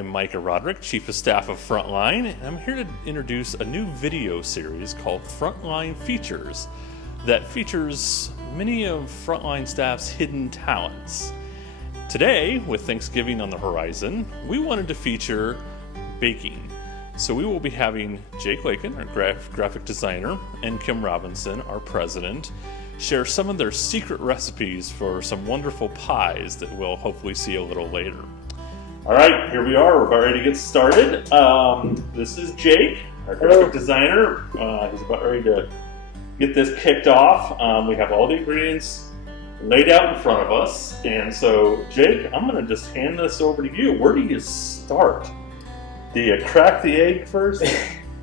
I'm Micah Roderick, Chief of Staff of Frontline, and I'm here to introduce a new video series called Frontline Features that features many of Frontline staff's hidden talents. Today, with Thanksgiving on the horizon, we wanted to feature baking. So we will be having Jake Lakin, our graphic designer, and Kim Robinson, our president, share some of their secret recipes for some wonderful pies that we'll hopefully see a little later. All right, here we are. We're about ready to get started. This is Jake, our graphic designer. He's about ready to get this kicked off. We have all the ingredients laid out in front of us. And so, Jake, I'm going to just hand this over to you. Where do you start? Do you crack the egg first? The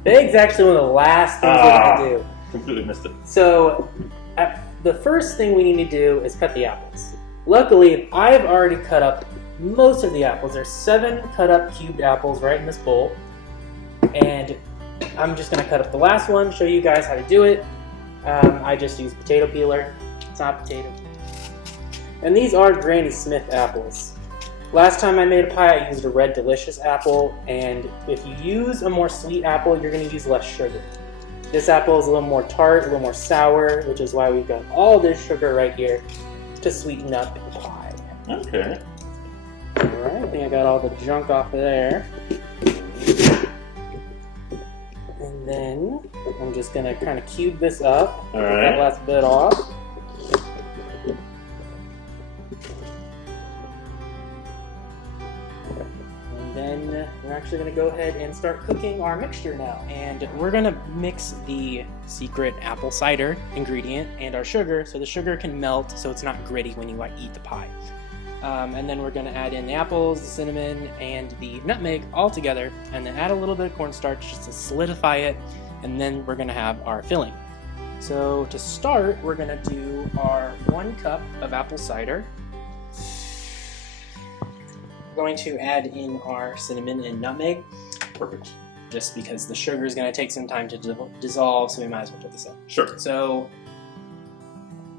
egg's actually one of the last things we have to do. Completely missed it. So, the first thing we need to do is cut the apples. Luckily, I've already cut up most of the apples. There's 7 cut up cubed apples right in this bowl. And I'm just going to cut up the last one, show you guys how to do it. I just use potato peeler. It's not potato. And these are Granny Smith apples. Last time I made a pie, I used a Red Delicious apple. And if you use a more sweet apple, you're going to use less sugar. This apple is a little more tart, a little more sour, which is why we've got all this sugar right here to sweeten up the pie. Okay. Alright, I think I got all the junk off of there. And then I'm just going to kind of cube this up. All Get right. that last bit off. And then we're actually going to go ahead and start cooking our mixture now. And we're going to mix the secret apple cider ingredient and our sugar so the sugar can melt so it's not gritty when you eat the pie. And then we're going to add in the apples, the cinnamon, and the nutmeg all together, and then add a little bit of cornstarch just to solidify it, and then we're going to have our filling. So to start, we're going to do our 1 cup of apple cider. We're going to add in our cinnamon and nutmeg. Perfect. Just because the sugar is going to take some time to dissolve, so we might as well put this in. Sure. So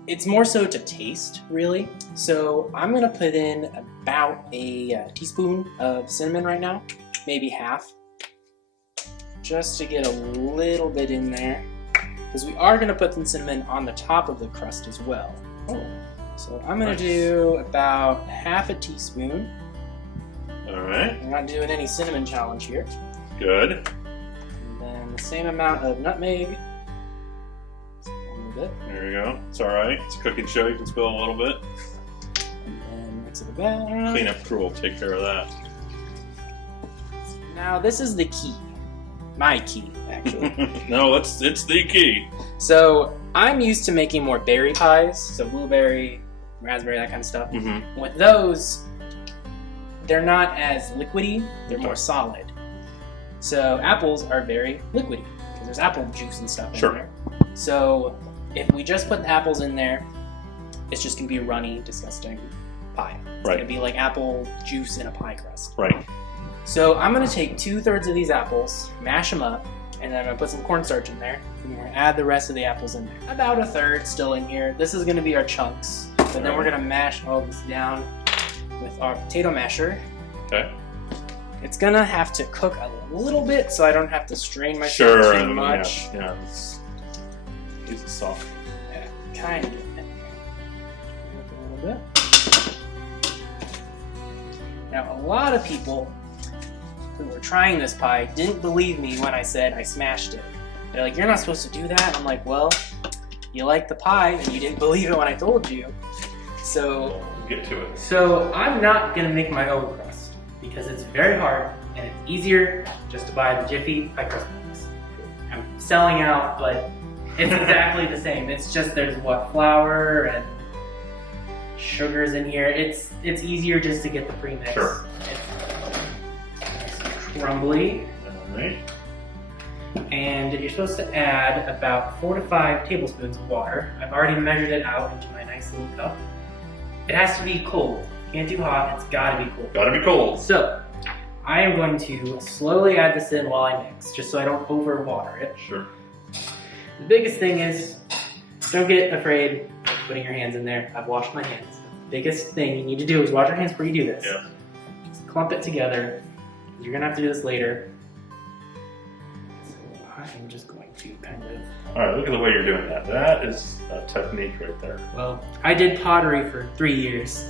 it's more so to taste, really. So I'm going to put in about a teaspoon of cinnamon right now, maybe half, just to get a little bit in there, because we are going to put some cinnamon on the top of the crust as well. Oh. So I'm going to do about half a teaspoon. All right. We're not doing any cinnamon challenge here. Good. And then the same amount of nutmeg. Bit. There we go. It's all right. It's a cooking show. You can spill a little bit. And then mix it around. Cleanup crew will take care of that. Now this is the key. My key, actually. No, it's the key. So I'm used to making more berry pies, so blueberry, raspberry, that kind of stuff. Mm-hmm. With those, they're not as liquidy, they're more solid. So apples are very liquidy, because there's apple juice and stuff in there. So if we just put the apples in there, it's just going to be a runny, disgusting pie. It's going to be like apple juice in a pie crust. Right. So I'm going to take 2/3 of these apples, mash them up, and then I'm going to put some cornstarch in there. And we're going to add the rest of the apples in there. About 1/3 still in here. This is going to be our chunks. So then we're going to mash all this down with our potato masher. Okay. It's going to have to cook a little bit so I don't have to strain myself too much. Yeah. Use it soft. Yeah, kind of. A little bit. Now, a lot of people who were trying this pie didn't believe me when I said I smashed it. They're like, "You're not supposed to do that." I'm like, "Well, you liked the pie and you didn't believe it when I told you." So get to it. So I'm not gonna make my own crust because it's very hard and it's easier just to buy the Jiffy pie crust mix. I'm selling out, but it's exactly the same. It's just there's flour and sugars in here. It's easier just to get the premix. Sure. It's crumbly. All right. And you're supposed to add about 4 to 5 tablespoons of water. I've already measured it out into my nice little cup. It has to be cold. Can't do hot. It's gotta be cold. Gotta be cold. So I am going to slowly add this in while I mix, just so I don't over water it. Sure. The biggest thing is, don't get afraid of putting your hands in there. I've washed my hands. The biggest thing you need to do is wash your hands before you do this. Yeah. Just clump it together You're gonna have to do this later. So I'm just going to kind of... All right, look at the way you're doing that. That is a technique right there. Well, I did pottery for 3 years,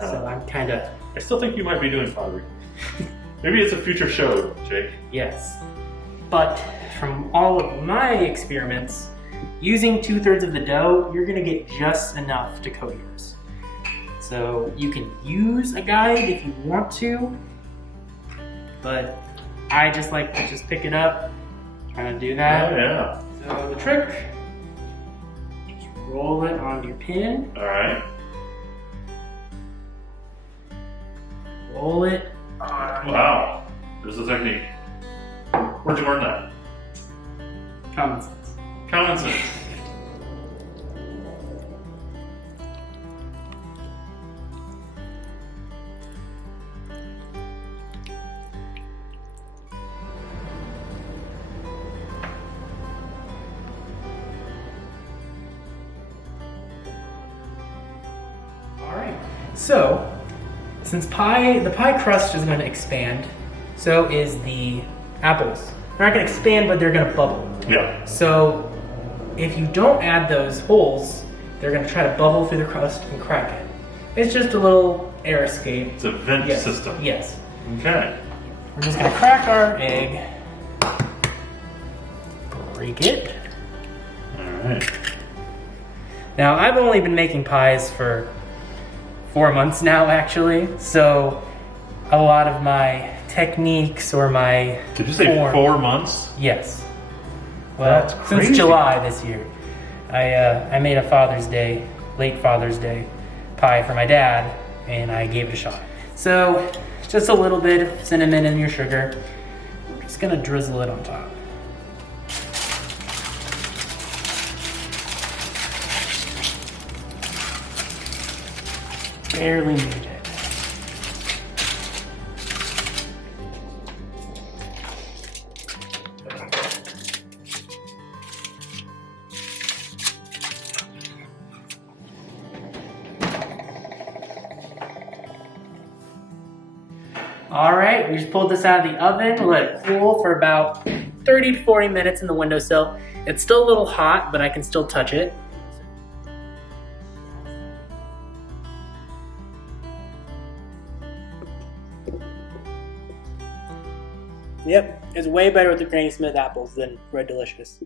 so I'm kind of... I still think you might be doing pottery. Maybe it's a future show, Jake. Yes. But from all of my experiments, using 2/3 of the dough, you're gonna get just enough to coat yours. So you can use a guide if you want to, but I just like to just pick it up, trying to do that. Oh, yeah. So the trick is roll it onto your pin. All right. Roll it on. Wow. There's a technique. Where'd you learn that? Common sense. Common sense. Alright, so since the pie crust is going to expand, so is the apples. They're not going to expand, but they're going to bubble. Yeah. So if you don't add those holes, they're going to try to bubble through the crust and crack it. It's just a little air escape. It's a vent system. Yes. Okay. We're just going to crack our egg, break it. All right. Now, I've only been making pies for 4 months now, actually, so a lot of my techniques or my Did you say form, 4 months? Yes. Well, That's crazy. since July this year. I made a late Father's Day pie for my dad, and I gave it a shot. So, just a little bit of cinnamon in your sugar. I'm just gonna drizzle it on top. Barely need it. All right, we just pulled this out of the oven. We'll let it cool for about 30 to 40 minutes in the windowsill. It's still a little hot, but I can still touch it. Yep, it's way better with the Granny Smith apples than Red Delicious.